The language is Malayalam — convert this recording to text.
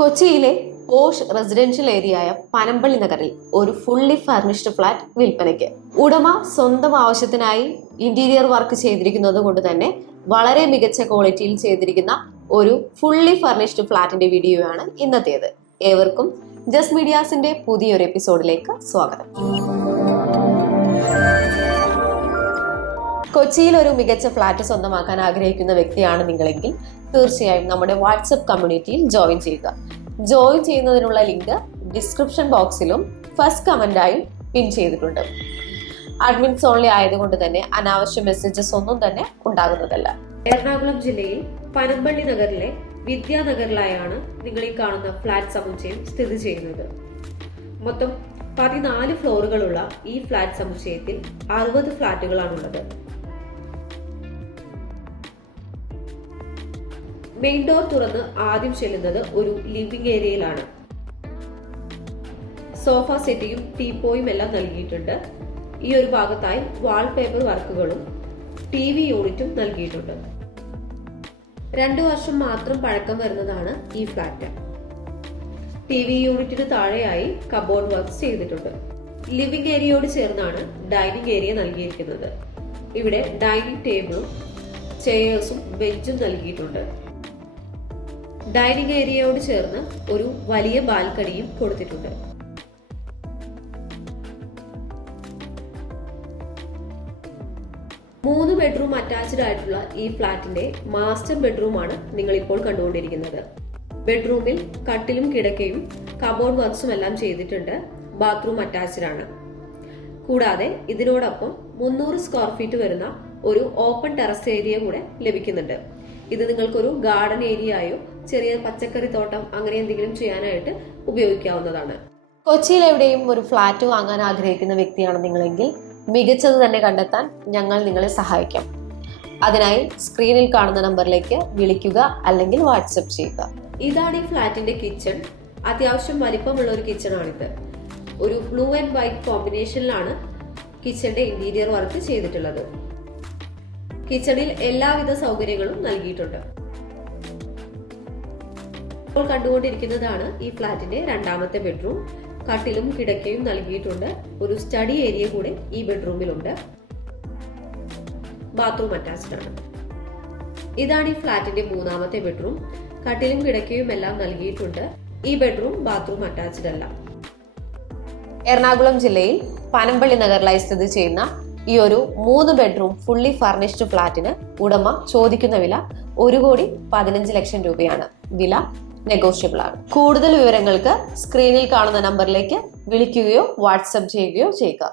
കൊച്ചിയിലെ പോഷ് റെസിഡൻഷ്യൽ ഏരിയയായ പനമ്പള്ളി നഗറിൽ ഒരു ഫുള്ളി ഫർണിഷ്ഡ് ഫ്ലാറ്റ് വിൽപ്പനയ്ക്ക്. ഉടമ സ്വന്തം ആവശ്യത്തിനായി ഇന്റീരിയർ വർക്ക് ചെയ്തിരിക്കുന്നത് കൊണ്ട് തന്നെ വളരെ മികച്ച ക്വാളിറ്റിയിൽ ചെയ്തിരിക്കുന്ന ഒരു ഫുള്ളി ഫർണിഷ്ഡ് ഫ്ലാറ്റിന്റെ ആണ് ഇന്നത്തേത്. ഏവർക്കും ജസ് മീഡിയാസിന്റെ പുതിയൊരു എപ്പിസോഡിലേക്ക് സ്വാഗതം. കൊച്ചിയിൽ ഒരു മികച്ച ഫ്ലാറ്റ് സ്വന്തമാക്കാൻ ആഗ്രഹിക്കുന്ന വ്യക്തിയാണ് നിങ്ങളെങ്കിൽ തീർച്ചയായും നമ്മുടെ വാട്സപ്പ് കമ്മ്യൂണിറ്റിയിൽ ജോയിൻ ചെയ്യുക. ജോയിൻ ചെയ്യുന്നതിനുള്ള ലിങ്ക് ഡിസ്ക്രിപ്ഷൻ ബോക്സിലും ഫസ്റ്റ് കമന്റായും പിൻ ചെയ്തിട്ടുണ്ട്. അഡ്മിൻസ് ഓൺലി ആയതുകൊണ്ട് തന്നെ അനാവശ്യ മെസ്സേജസ് ഒന്നും തന്നെ ഉണ്ടാകുന്നതല്ല. എറണാകുളം ജില്ലയിൽ പനമ്പള്ളി നഗറിലെ വിദ്യാനഗറിലായാണ് നിങ്ങൾ ഈ കാണുന്ന ഫ്ലാറ്റ് സമുച്ചയം സ്ഥിതി ചെയ്യുന്നത്. മൊത്തം പതിനാല് ഫ്ലോറുകളുള്ള ഈ ഫ്ലാറ്റ് സമുച്ചയത്തിൽ അറുപത് ഫ്ലാറ്റുകളാണുള്ളത്. മെയിൻ ഡോർ തുറന്ന് ആദ്യം ചെല്ലുന്നത് ഒരു ലിവിംഗ് ഏരിയയിലാണ്. സോഫ സെറ്റിയും ടീപ്പോയും എല്ലാം നൽകിയിട്ടുണ്ട്. ഈ ഒരു ഭാഗത്തായി വാൾപേപ്പർ വർക്കുകളും ടി വി യൂണിറ്റും നൽകിയിട്ടുണ്ട്. രണ്ടു വർഷം മാത്രം പഴക്കം വരുന്നതാണ് ഈ ഫ്ലാറ്റ്. ടി വി യൂണിറ്റിന് താഴെയായി കബോർഡ് വർക്ക്സ് ചെയ്തിട്ടുണ്ട്. ലിവിംഗ് ഏരിയയോട് ചേർന്നാണ് ഡൈനിങ് ഏരിയ നൽകിയിരിക്കുന്നത്. ഇവിടെ ഡൈനിങ് ടേബിളും ചെയേഴ്സും ബെഞ്ചും നൽകിയിട്ടുണ്ട്. ഡൈനിങ് ഏരിയയോട് ചേർന്ന് ഒരു വലിയ ബാൽക്കണിയും കൊടുത്തിട്ടുണ്ട്. മൂന്ന് ബെഡ്റൂം അറ്റാച്ച്ഡ് ആയിട്ടുള്ള ഈ ഫ്ലാറ്റിന്റെ മാസ്റ്റർ ബെഡ്റൂമാണ് നിങ്ങൾ ഇപ്പോൾ കണ്ടുകൊണ്ടിരിക്കുന്നത്. ബെഡ്റൂമിൽ കട്ടിലും കിടക്കയും കബോർഡ് വർക്ക്സും എല്ലാം ചെയ്തിട്ടുണ്ട്. ബാത്റൂം അറ്റാച്ച്ഡ് ആണ്. കൂടാതെ ഇതിനോടൊപ്പം മുന്നൂറ് സ്ക്വയർ ഫീറ്റ് വരുന്ന ഒരു ഓപ്പൺ ടെറസ് ഏരിയ കൂടെ ലഭിക്കുന്നുണ്ട്. ഇത് നിങ്ങൾക്കൊരു ഗാർഡൻ ഏരിയയോ ചെറിയ പച്ചക്കറി തോട്ടം അങ്ങനെ എന്തെങ്കിലും ചെയ്യാനായിട്ട് ഉപയോഗിക്കാവുന്നതാണ്. കൊച്ചിയിൽ എവിടെയും ഒരു ഫ്ലാറ്റ് വാങ്ങാൻ ആഗ്രഹിക്കുന്ന വ്യക്തിയാണ് നിങ്ങളെങ്കിൽ മികച്ചത് തന്നെ കണ്ടെത്താൻ ഞങ്ങൾ നിങ്ങളെ സഹായിക്കാം. അതിനായി സ്ക്രീനിൽ കാണുന്ന നമ്പറിലേക്ക് വിളിക്കുക അല്ലെങ്കിൽ വാട്സപ്പ് ചെയ്യുക. ഇതാണ് ഈ ഫ്ലാറ്റിന്റെ കിച്ചൺ അത്യാവശ്യം വലിപ്പമുള്ള ഒരു കിച്ചൺ ആണിത്. ഒരു ബ്ലൂ ആൻഡ് വൈറ്റ് കോമ്പിനേഷനിലാണ് കിച്ചന്റെ ഇന്റീരിയർ വർക്ക് ചെയ്തിട്ടുള്ളത്. കിച്ചണിൽ എല്ലാവിധ സൗകര്യങ്ങളും നൽകിയിട്ടുണ്ട്. ഇപ്പോൾ കണ്ടുകൊണ്ടിരിക്കുന്നതാണ് ഈ ഫ്ലാറ്റിന്റെ രണ്ടാമത്തെ ബെഡ്റൂം. കട്ടിലും കിടക്കയും നൽകിയിട്ടുണ്ട്. ഒരു സ്റ്റഡി ഏരിയ കൂടെ ഈ ബെഡ്റൂമിലുണ്ട്. ബാത്റൂം അറ്റാച്ച്ഡ് ആണ്. ഇതാണ് ഈ ഫ്ലാറ്റിന്റെ മൂന്നാമത്തെ ബെഡ്റൂം. കട്ടിലും കിടക്കയും എല്ലാം നൽകിയിട്ടുണ്ട്. ഈ ബെഡ്റൂം ബാത്റൂം അറ്റാച്ച്ഡ് അല്ല. എറണാകുളം ജില്ലയിൽ പനമ്പള്ളി നഗറിലായി സ്ഥിതി ചെയ്യുന്ന ഈ ഒരു മൂന്ന് ബെഡ്റൂം ഫുള്ളി ഫർണിഷ്ഡ് ഫ്ലാറ്റിന് ഉടമ ചോദിക്കുന്ന വില ഒരു കോടി പതിനഞ്ച് ലക്ഷം രൂപയാണ്. വില നെഗോഷ്യബിൾ ആണ്. കൂടുതൽ വിവരങ്ങൾക്ക് സ്ക്രീനിൽ കാണുന്ന നമ്പറിലേക്ക് വിളിക്കുകയോ വാട്സപ്പ് ചെയ്യുകയോ ചെയ്യുക.